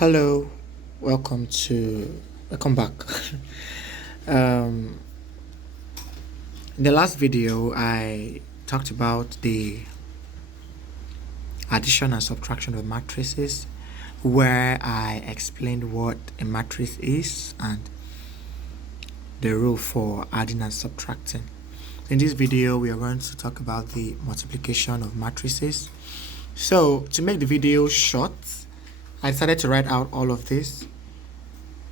Hello, welcome back. um, in the last video, I talked about the addition and subtraction of matrices, where I explained what a matrix is and the rule for adding and subtracting. In this video, we are going to talk about the multiplication of matrices. So, to make the video short, I decided to write out all of this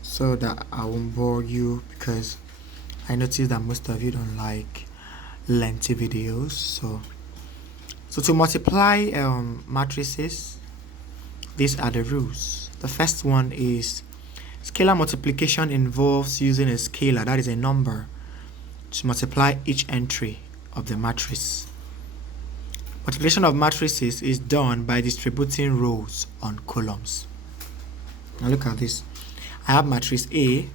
so that I won't bore you, because I noticed that most of you don't like lengthy videos. So to multiply matrices, these are the rules. The first one is scalar multiplication involves using a scalar, that is a number, to multiply each entry of the matrix. Multiplication of matrices is done by distributing rows on columns. Now look at this. I have matrix A,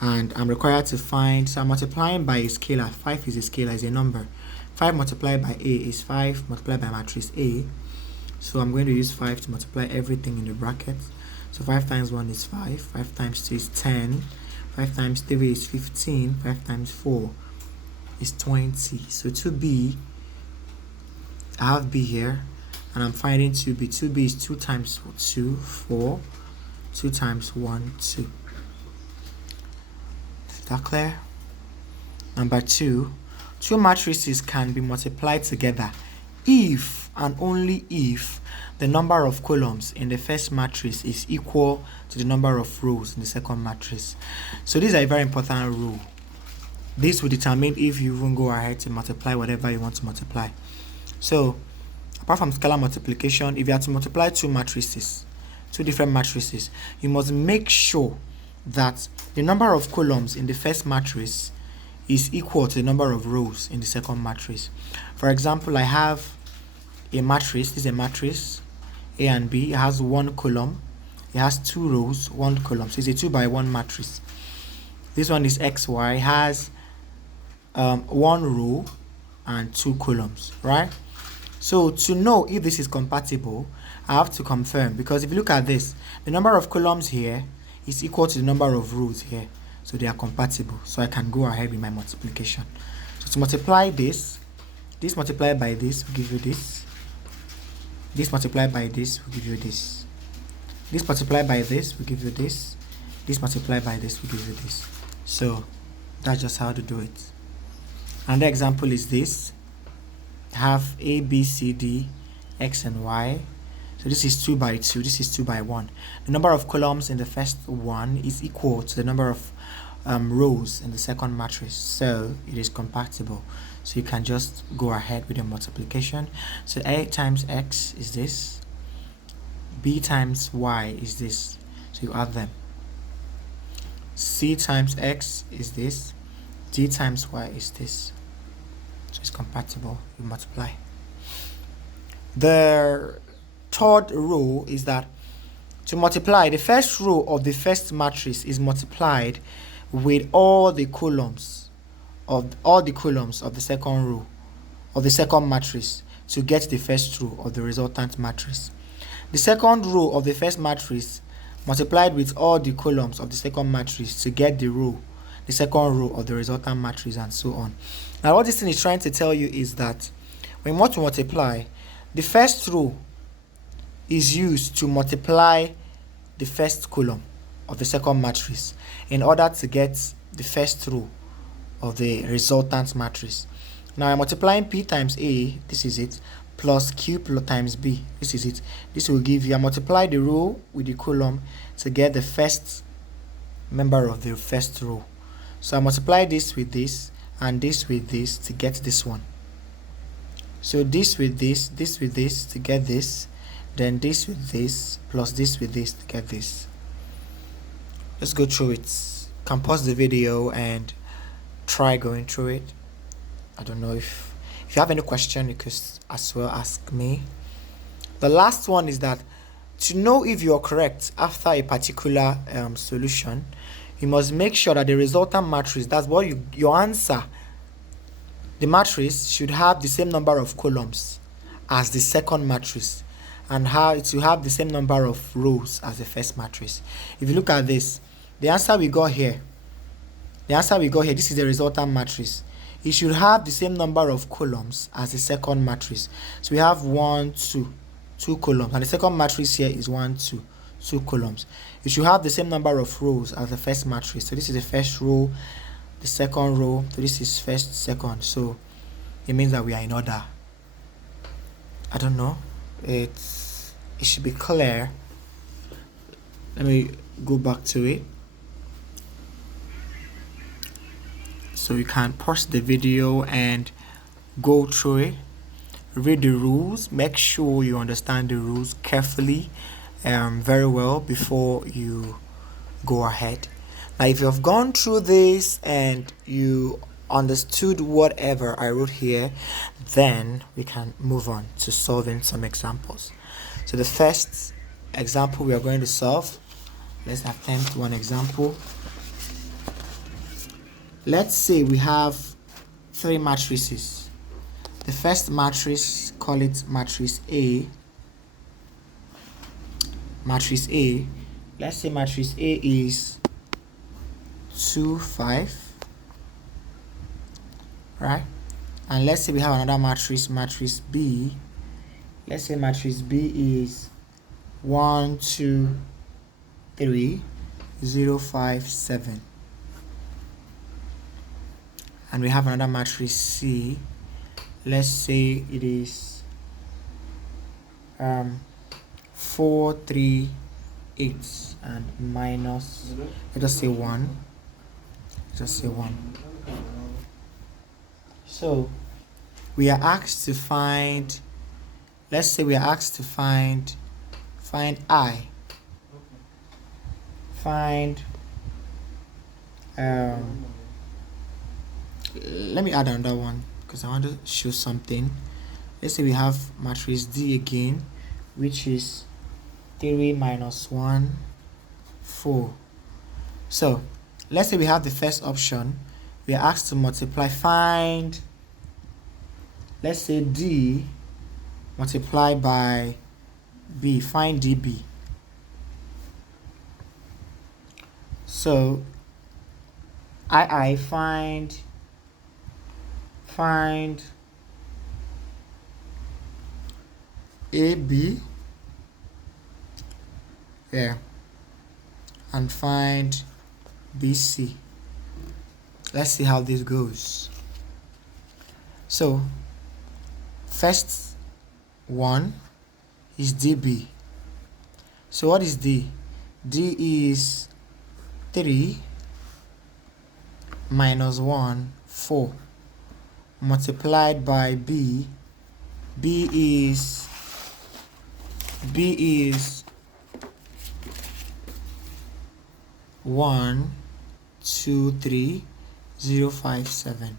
and I'm required to find, so I'm multiplying by a scalar. 5 is a scalar, is a number. 5 multiplied by A is 5 multiplied by matrix A. So I'm going to use 5 to multiply everything in the bracket. So 5 times 1 is 5, 5 times 2 is 10, 5 times 3 is 15, 5 times 4 is 20. So 2B, I have B here, and I'm finding 2B. 2B is 2 times 2, 4, 2 times 1, 2. Is that clear? Number 2, two matrices can be multiplied together if and only if the number of columns in the first matrix is equal to the number of rows in the second matrix. So this is a very important rule. This will determine if you even go ahead to multiply whatever you want to multiply. So apart from scalar multiplication, if you have to multiply two different matrices, you must make sure that the number of columns in the first matrix is equal to the number of rows in the second matrix. For example, I have a matrix. This is a matrix A and B. It has one column, it has 2 rows, 1 column. So it's a 2 by 1 matrix. This one is XY, has 1 row and 2 columns, right? So to know if this is compatible, I have to confirm, because if you look at this, the number of columns here is equal to the number of rows here. So they are compatible. So I can go ahead with my multiplication. So to multiply this multiplied by this will give you this. This multiplied by this will give you this. This multiplied by this will give you this. This multiplied by this will give you this. So that's just how to do it. Another example is this. Have A, B, C, D, X, and Y. So this is 2 by 2, this is 2 by 1. The number of columns in the first one is equal to the number of rows in the second matrix, so it is compatible. So you can just go ahead with the multiplication. So A times X is this, B times Y is this, so you add them. C times X is this, D times Y is this, so it's compatible. You multiply. The third rule is that to multiply, the first row of the first matrix is multiplied with all the columns of the second row of the second matrix to get the first row of the resultant matrix. The second row of the first matrix multiplied with all the columns of the second matrix to get the second row of the resultant matrix, and so on. Now what this thing is trying to tell you is that when you want to multiply, the first row is used to multiply the first column of the second matrix in order to get the first row of the resultant matrix. Now I'm multiplying P times A, this is it, plus Q times B, this is it. This will give you, I multiply the row with the column to get the first member of the first row. So I multiply this with this, and this with this to get this one. So this with this to get this, then this with this, plus this with this to get this. Let's go through it. You can pause the video and try going through it. I don't know if you have any question, you could as well ask me. The last one is that to know if you are correct after a particular solution, you must make sure that the resultant matrix, that's what your answer, the matrix should have the same number of columns as the second matrix, and how to have the same number of rows as the first matrix. If you look at this, the answer we got here, this is the resultant matrix. It should have the same number of columns as the second matrix. So we have 1, 2 columns, and the second matrix here is 1, 2 columns. It should have the same number of rows as the first matrix. So this is the first row, the second row, so this is first, second. So it means that we are in order. I don't know, it should be clear. Let me go back to it so you can pause the video and go through it, read the rules, make sure you understand the rules carefully, very well before you go ahead. Now if you have gone through this and you understood whatever I wrote here, then we can move on to solving some examples. So the first example we are going to solve, let's attempt one example. Let's say we have 3 matrices. The first matrix, call it matrix A. Matrix A, let's say matrix A is 2, 5, right? And let's say we have another matrix, matrix B. Let's say matrix B is 1, 2, 3, 0, 5, 7. And we have another matrix C. Let's say it is 4, 3, 8, and minus, let us say 1. Just say 1. So we are asked to find, let's say we are asked to find I. Let me add another one because I want to show something. Let's say we have matrix D again, which is 3 minus 1, 4. So let's say we have the first option. We are asked to multiply, find, let's say D multiplied by B, find DB. So I find AB, yeah, and find BC. Let's see how this goes. So first one is DB. So what is D? D is 3 minus 1, 4, multiplied by B. B is 1, 2, 3, 0, 5, 7.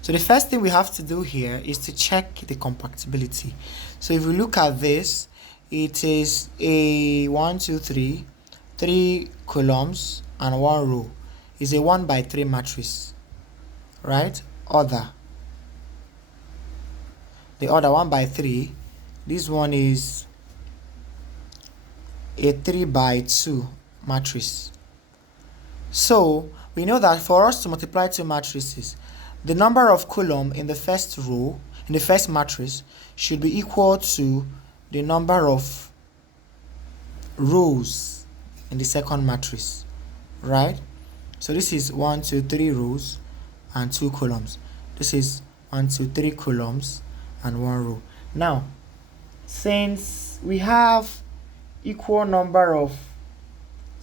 So the first thing we have to do here is to check the compatibility. So if we look at this, it is a 1, 2, 3, 3 columns and 1 row. It's a 1 by 3 matrix, right? Other. The other 1 by 3, this one is a 3 by 2 matrix. So we know that for us to multiply 2 matrices, the number of column in the first row, in the first matrix, should be equal to the number of rows in the second matrix, right? So this is 1, 2, 3 rows and 2 columns. This is 1, 2, 3 columns and 1 row. Now, since we have equal number of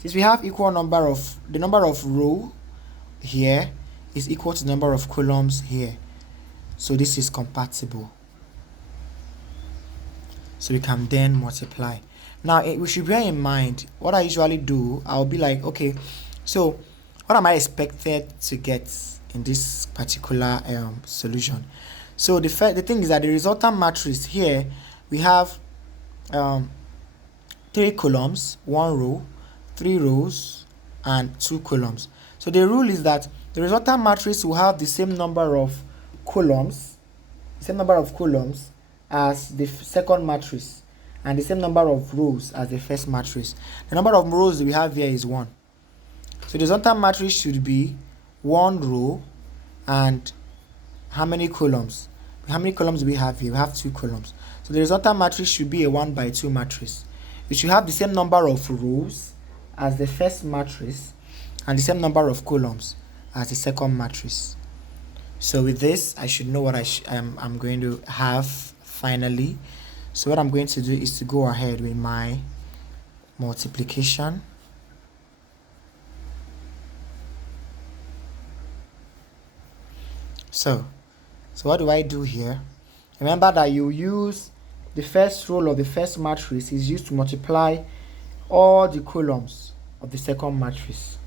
the number of row here is equal to the number of columns here, so this is compatible, so we can then multiply. Now we should bear in mind what I usually do. I'll be like, okay, so what am I expected to get in this particular solution? So the thing is that the resultant matrix here, we have 3 columns, 1 row, 3 rows, and 2 columns. So the rule is that the resultant matrix will have the same number of columns, as the second matrix and the same number of rows as the first matrix. The number of rows we have here is 1. So the horizontal matrix should be 1 row and how many columns? How many columns do we have here? We have 2 columns. So the horizontal matrix should be a 1 by 2 matrix. It should have the same number of rows as the first matrix and the same number of columns as the second matrix. So with this, I should know what I'm going to have finally. So what I'm going to do is to go ahead with my multiplication. So what do I do here? Remember that you use the first row of the first matrix is used to multiply all the columns of the second matrix,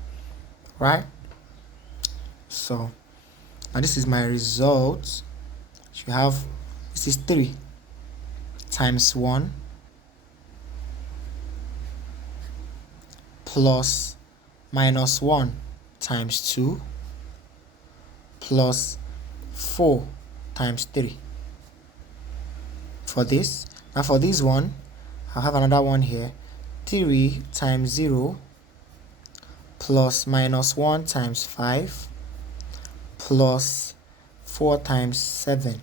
right? So now this is my result. You have, this is 3 times 1 plus minus 1 times 2 plus 4 times 3 for this. Now for this one, I'll have another one here. 3 times 0 plus minus 1 times 5 plus 4 times 7.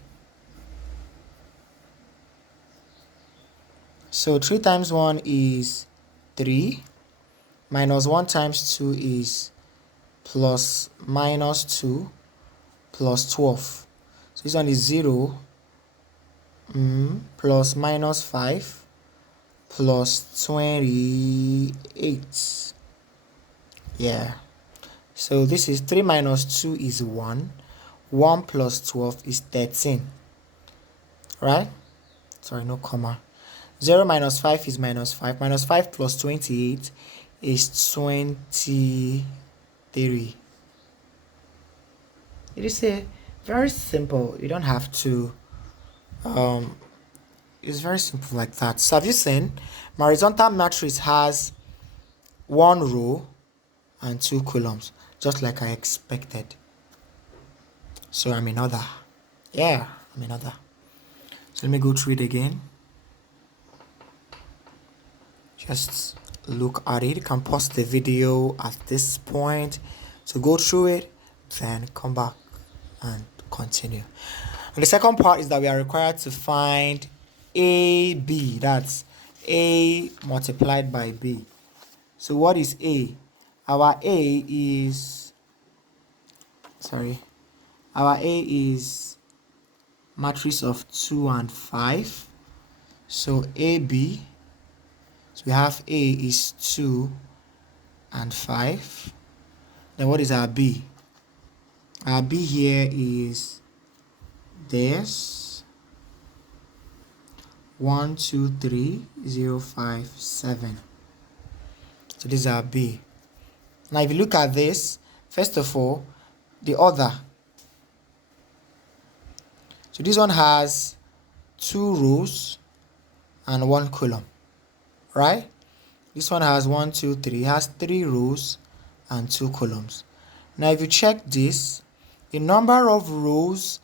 So 3 times 1 is 3, minus 1 times 2 is plus minus 2 plus 12. So this one is 0 plus minus 5 plus 28. Yeah. So this is 3 minus 2 is 1. 1 plus 12 is 13. Right? Sorry, no comma. 0 minus 5 is minus 5. Minus 5 plus 28 is 23. It is very simple. You don't have to it's very simple like that. So have you seen my horizontal matrix has 1 row and 2 columns, just like I expected. So I'm another. Yeah, I'm another. So let me go through it again. Just look at it. You can pause the video at this point to go through it, then come back and continue. And the second part is that we are required to find AB. That's A multiplied by B. So what is A? Our A is matrix of 2 and 5. So AB, so we have A is 2 and 5. Then what is our B? Our B here is this 1 2 3 0 5 7. So this is our B. Now if you look at this, first of all, the other. So this one has 2 rows and 1 column, right? This one has 1 2 3, it has 3 rows and 2 columns. Now if you check this, the number of rows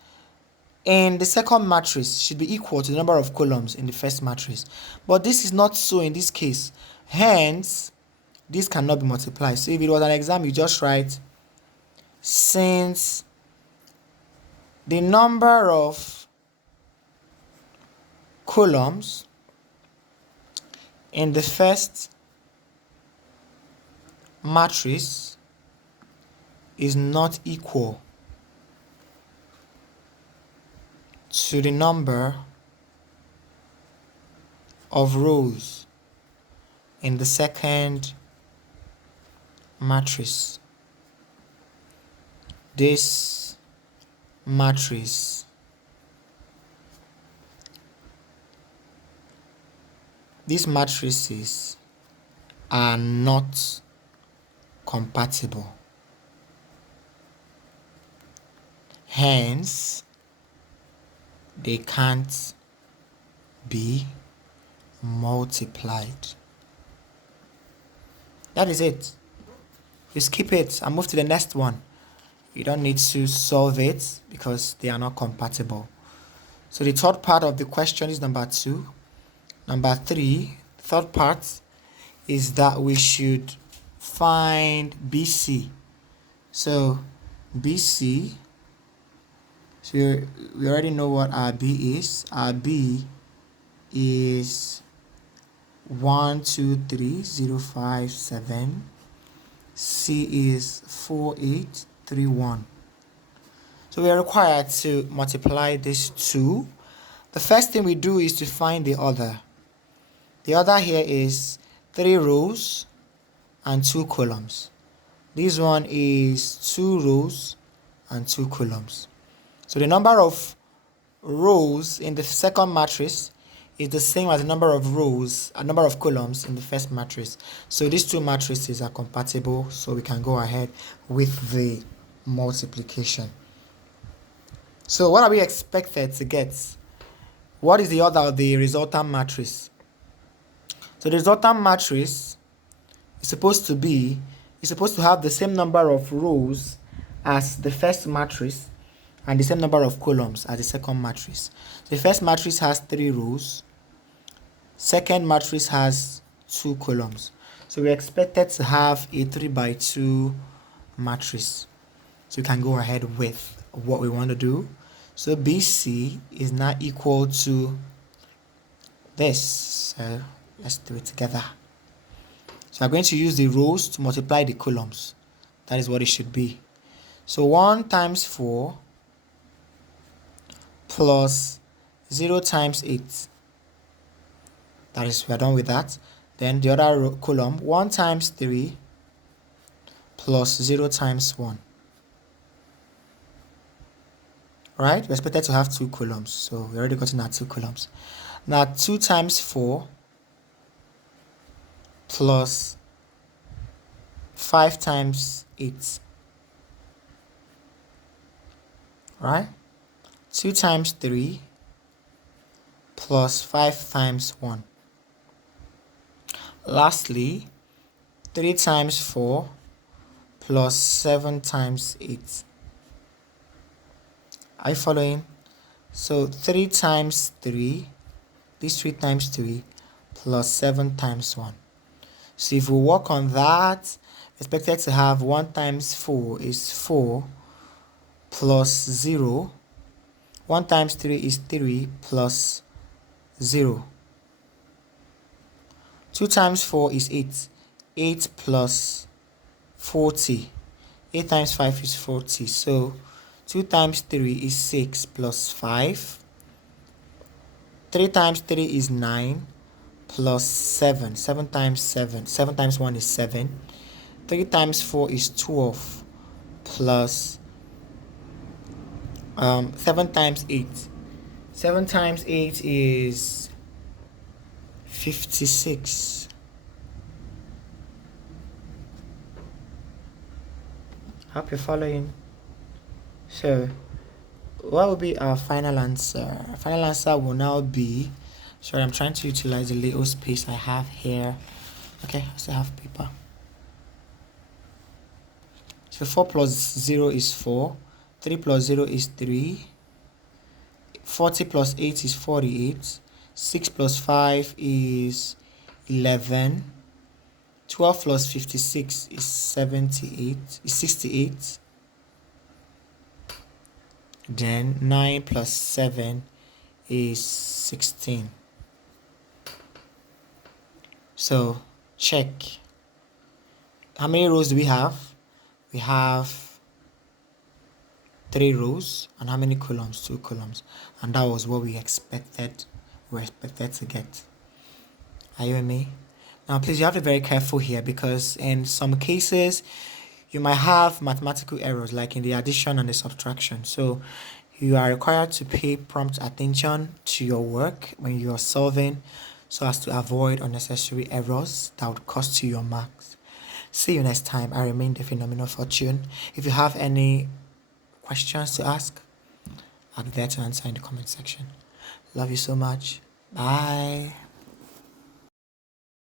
in the second matrix should be equal to the number of columns in the first matrix, but this is not so in this case. Hence, this cannot be multiplied. So if it was an exam, you just write, since the number of columns in the first matrix is not equal to the number of rows in the second matrix, this matrices are not compatible. Hence, they can't be multiplied. That is it. You skip it and move to the next one. You don't need to solve it because they are not compatible. So the third part of the question is number 2. Number 3, third part is that we should find BC. So BC, so we already know what our B is. Our B is 1 2 3 0 5 7. C is 4 8 3 1. So we are required to multiply these two. The first thing we do is to find the other. The other here is 3 rows and 2 columns. This one is 2 rows and 2 columns. So the number of rows in the second matrix is the same as the number of rows and number of columns in the first matrix. So these two matrices are compatible, so we can go ahead with the multiplication. So what are we expected to get? What is the order of the resultant matrix? So the resultant matrix is supposed to have the same number of rows as the first matrix and the same number of columns as the second matrix. The first matrix has 3 rows. Second matrix has 2 columns. So we're expected to have a 3 by 2 matrix. So we can go ahead with what we want to do. So BC is now equal to this. So let's do it together. So I'm going to use the rows to multiply the columns. That is what it should be. So 1 times 4 plus 0 times 8. That is, we're done with that. Then the other column, 1 times 3 plus 0 times 1. Right? We're expected to have 2 columns. So we already got in our 2 columns. Now 2 times 4 plus 5 times 8. Right? 2 times 3 plus 5 times 1. Lastly, 3 times 4 plus 7 times 8. Are you following? So 3 times 3, this 3 times 3 plus 7 times 1. So if we work on that, expected to have 1 times 4 is 4 plus 0. 1 times 3 is 3 plus 0. 2 times 4 is 8. 8 plus 40. 8 times 5 is 40. So 2 times 3 is 6 plus 5. 3 times 3 is 9 plus 7. 7 times 7. 7 times 1 is 7. 3 times 4 is 12 plus 7 times 8. 7 times 8 is 56. Hope you're following. So what will be our final answer? Our final answer will now be, sorry, I'm trying to utilize the little space I have here. Okay, I still have paper. So 4 plus 0 is 4. 3 plus 0 is 3. 40 plus 8 is 48. 6 plus 5 is 11. 12 plus 56 is 68. Then 9 plus 7 is 16. So check. How many rows do we have? We have 3 rows. And how many columns? 2 columns. And that was what we were expected to get. Are you with me? Now please, you have to be very careful here, because in some cases you might have mathematical errors like in the addition and the subtraction. So you are required to pay prompt attention to your work when you are solving, so as to avoid unnecessary errors that would cost you your marks. See you next time. I remain the Phenomenal Fortune. If you have any questions to ask, I'll be there to answer in the comment section. Love you so much. Bye.